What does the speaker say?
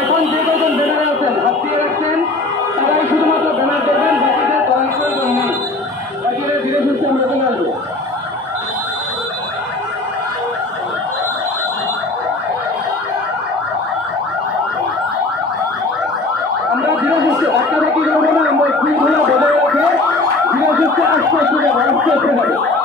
এখন যে কজন ব্যানারে আছেন হাত দিয়ে রাখছেন তারাই শুধুমাত্র ব্যানার দেবেন, বাকিদের দলের প্রয়োজন নেই। বাকিদের ধীরে সুস্থে আমরা চলে আসবো। আমরা ধীরে সুস্থে ধাক্কা ধাক্কি করবো না, আমরা শৃঙ্খলা বজায় রেখে ধীরে সুস্থে আস্তে আস্তে যাবো, আস্তে আস্তে যাবো।